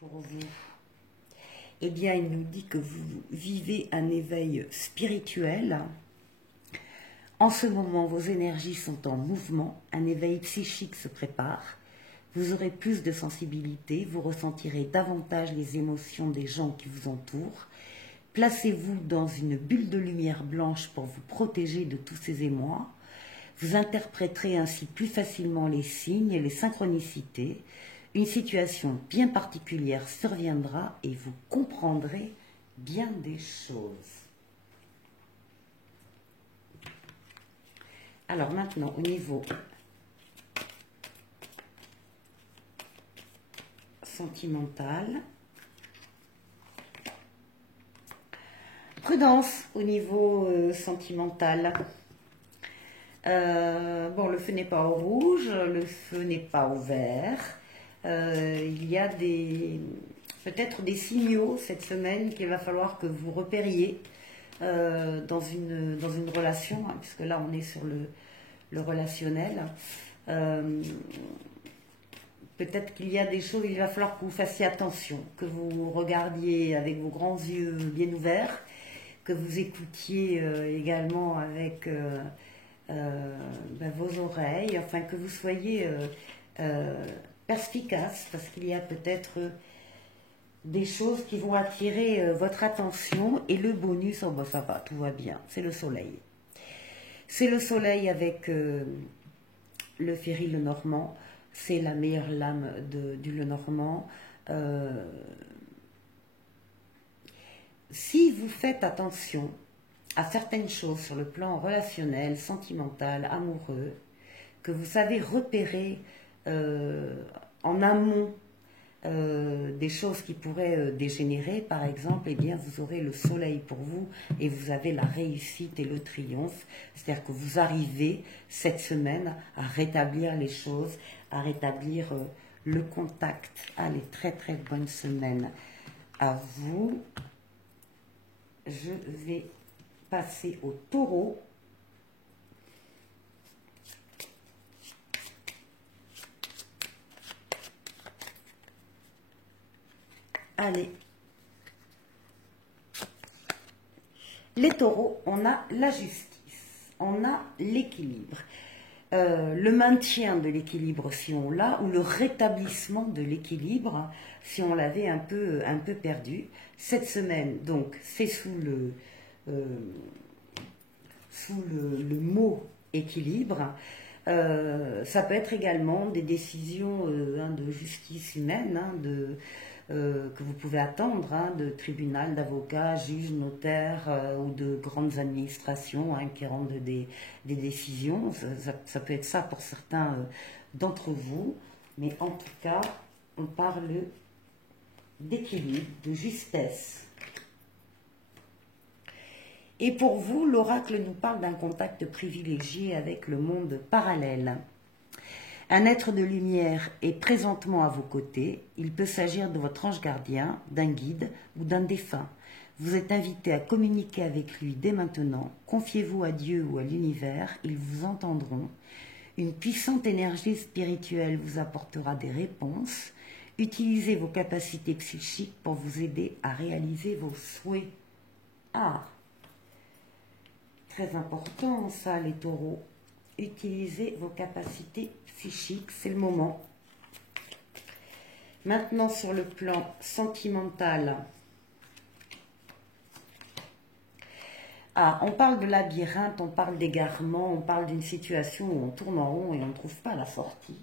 pour vous? Eh bien, il nous dit que vous vivez un éveil spirituel. En ce moment, vos énergies sont en mouvement, un éveil psychique se prépare. Vous aurez plus de sensibilité, vous ressentirez davantage les émotions des gens qui vous entourent. Placez-vous dans une bulle de lumière blanche pour vous protéger de tous ces émois. Vous interpréterez ainsi plus facilement les signes et les synchronicités. Une situation bien particulière surviendra et vous comprendrez bien des choses. Alors maintenant, au niveau sentimental, prudence au niveau sentimental. Bon, le feu n'est pas au rouge, le feu n'est pas au vert. Il y a peut-être des signaux cette semaine qu'il va falloir que vous repériez dans une relation, hein, puisque là on est sur le relationnel. Peut-être qu'il y a des choses, il va falloir que vous fassiez attention, que vous regardiez avec vos grands yeux bien ouverts, que vous écoutiez également avec vos oreilles, enfin que vous soyez perspicace, parce qu'il y a peut-être des choses qui vont attirer votre attention. Et le bonus, oh ben ça va, tout va bien, c'est le soleil. C'est le soleil avec le Ferry Lenormand, c'est la meilleure lame du Lenormand. Si vous faites attention à certaines choses sur le plan relationnel, sentimental, amoureux, que vous savez repérer en amont des choses qui pourraient dégénérer, par exemple, eh bien, vous aurez le soleil pour vous et vous avez la réussite et le triomphe. C'est-à-dire que vous arrivez cette semaine à rétablir les choses, à rétablir le contact. Allez, très très bonne semaine à vous. Je vais passer au taureau. Allez. Les taureaux, on a la justice, on a l'équilibre. Le maintien de l'équilibre si on l'a, ou le rétablissement de l'équilibre si on l'avait un peu perdu. Cette semaine, donc, c'est sous le mot équilibre. Ça peut être également des décisions de justice humaine, que vous pouvez attendre, de tribunal, d'avocats, juges, notaires ou de grandes administrations qui rendent des décisions. Ça peut être ça pour certains d'entre vous, mais en tout cas, on parle d'équilibre, de justesse. Et pour vous, l'oracle nous parle d'un contact privilégié avec le monde parallèle. Un être de lumière est présentement à vos côtés. Il peut s'agir de votre ange gardien, d'un guide ou d'un défunt. Vous êtes invité à communiquer avec lui dès maintenant. Confiez-vous à Dieu ou à l'univers, ils vous entendront. Une puissante énergie spirituelle vous apportera des réponses. Utilisez vos capacités psychiques pour vous aider à réaliser vos souhaits. Ah, très important ça, les taureaux. Utilisez vos capacités psychiques, c'est le moment. Maintenant, sur le plan sentimental. Ah, on parle de labyrinthe, on parle d'égarement, on parle d'une situation où on tourne en rond et on ne trouve pas la sortie,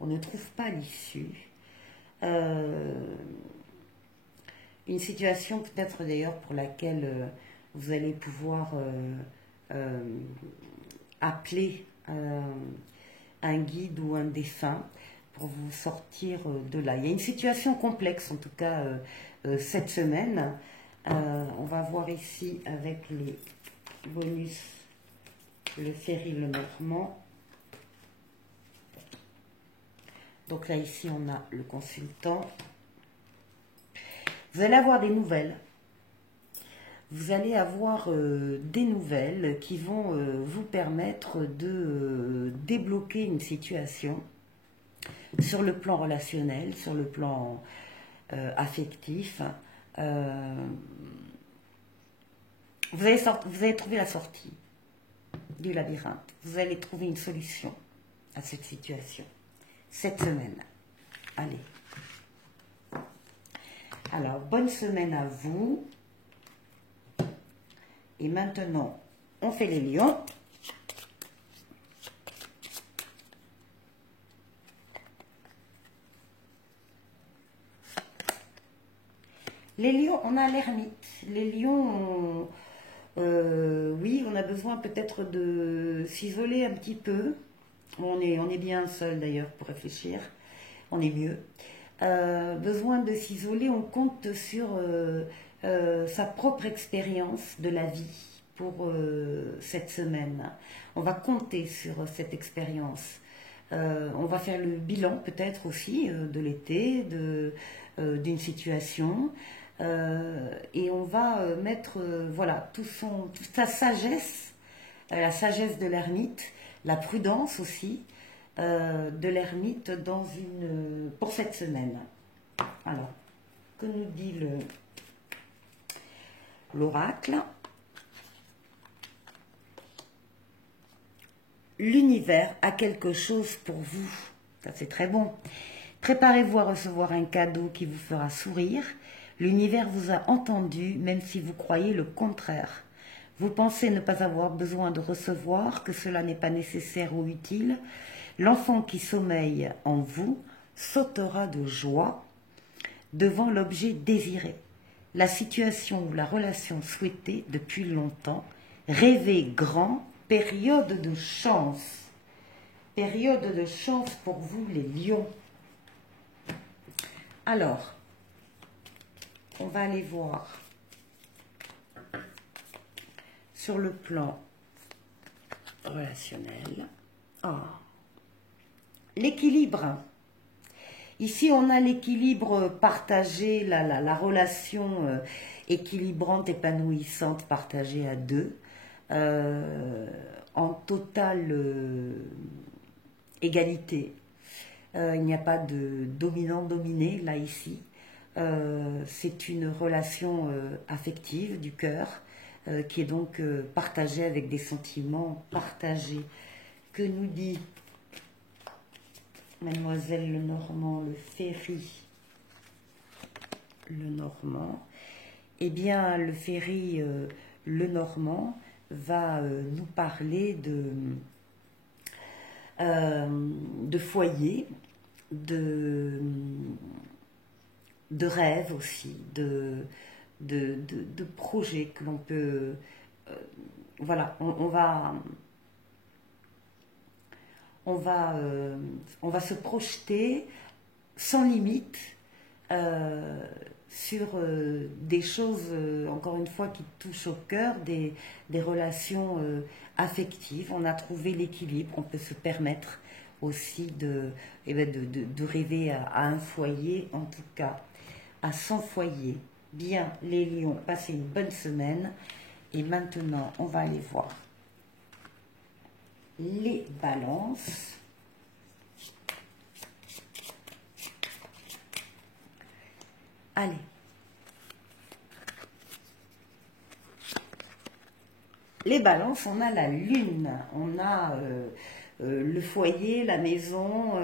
on ne trouve pas l'issue. Une situation peut-être d'ailleurs pour laquelle vous allez pouvoir appeler un guide ou un défunt pour vous sortir de là. Il y a une situation complexe en tout cas cette semaine. On va voir ici avec les bonus le Ferry Lenormand. Donc là ici on a le consultant. Vous allez avoir des nouvelles. Vous allez avoir des nouvelles qui vont vous permettre de débloquer une situation sur le plan relationnel, sur le plan affectif. Vous allez trouver la sortie du labyrinthe. Vous allez trouver une solution à cette situation cette semaine. Allez. Alors, bonne semaine à vous. Et maintenant, on fait les lions. Les lions, on a l'ermite. Les lions, oui, on a besoin peut-être de s'isoler un petit peu. On est bien seul d'ailleurs pour réfléchir. On est mieux. Besoin de s'isoler, on compte sur sa propre expérience de la vie pour cette semaine. On va compter sur cette expérience. On va faire le bilan peut-être aussi de l'été, d'une situation. Et on va mettre voilà, toute sa sagesse, la sagesse de l'ermite, la prudence aussi de l'ermite pour cette semaine. Alors, que nous dit l'oracle? L'univers a quelque chose pour vous. Ça, c'est très bon. Préparez-vous à recevoir un cadeau qui vous fera sourire. L'univers vous a entendu, même si vous croyez le contraire. Vous pensez ne pas avoir besoin de recevoir, que cela n'est pas nécessaire ou utile. L'enfant qui sommeille en vous sautera de joie devant l'objet désiré. La situation ou la relation souhaitée depuis longtemps. Rêvez grand, période de chance. Période de chance pour vous les lions. Alors, on va aller voir sur le plan relationnel. L'équilibre. Ici, on a l'équilibre partagé, la relation équilibrante, épanouissante, partagée à deux, en totale égalité. Il n'y a pas de dominant-dominé, là, ici. C'est une relation affective du cœur qui est donc partagée avec des sentiments partagés. Que nous dit Mademoiselle Lenormand, le Ferry Lenormand? Eh bien, le Ferry Lenormand va nous parler de foyer, de rêves aussi, de projets que l'on peut... voilà, on va se projeter sans limite sur des choses, encore une fois, qui touchent au cœur, des relations affectives. On a trouvé l'équilibre, on peut se permettre aussi de rêver à un foyer, en tout cas à 100 foyers. Bien, les lions, passez une bonne semaine. Et maintenant, on va aller voir les balances. Allez. Les balances, on a la lune, on a le foyer, la maison,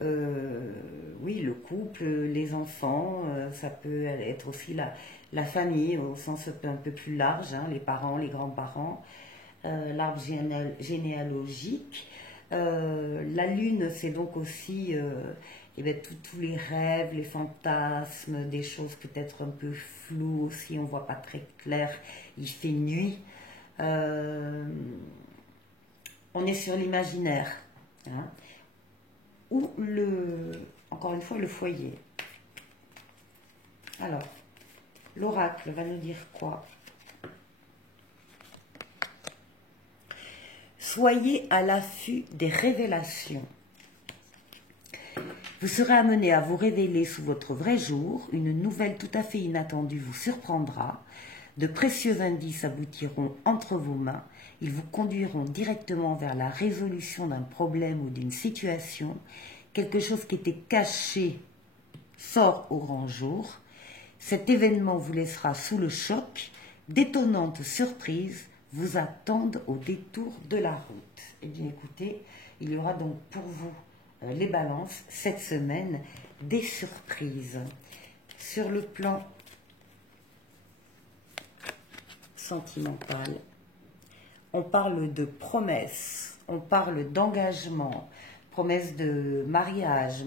oui, le couple, les enfants, ça peut être aussi la famille au sens un peu plus large, hein, les parents, les grands-parents, l'arbre généalogique. La lune, c'est donc aussi tous les rêves, les fantasmes, des choses peut-être un peu floues aussi, on ne voit pas très clair, il fait nuit. On est sur l'imaginaire, hein, ou encore une fois, le foyer. Alors, l'oracle va nous dire quoi? Soyez à l'affût des révélations. Vous serez amené à vous révéler sous votre vrai jour. Une nouvelle tout à fait inattendue vous surprendra. De précieux indices aboutiront entre vos mains. Ils vous conduiront directement vers la résolution d'un problème ou d'une situation. Quelque chose qui était caché sort au grand jour. Cet événement vous laissera sous le choc. D'étonnantes surprises vous attendent au détour de la route. Eh bien écoutez, il y aura donc pour vous, les balances, cette semaine, des surprises. Sur le plan sentimental, on parle de promesses, on parle d'engagement, promesses de mariage,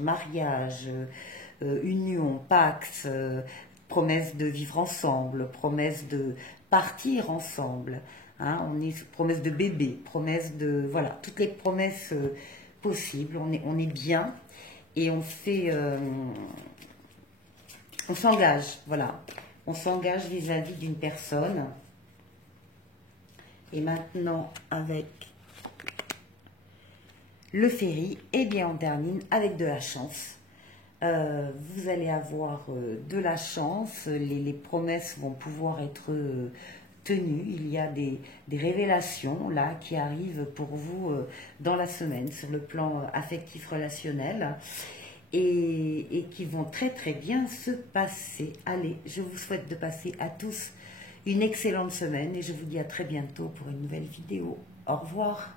union, pax, promesse de vivre ensemble, promesse de partir ensemble, hein, promesse de bébé, promesse de... Voilà, toutes les promesses possibles, on est bien et on fait... on s'engage, voilà, on s'engage vis-à-vis d'une personne. Et maintenant, avec le ferry, eh bien on termine avec de la chance. Vous allez avoir de la chance, les promesses vont pouvoir être tenues. Il y a des révélations là qui arrivent pour vous dans la semaine sur le plan affectif relationnel et qui vont très très bien se passer. Allez, je vous souhaite de passer à tous une excellente semaine et je vous dis à très bientôt pour une nouvelle vidéo. Au revoir.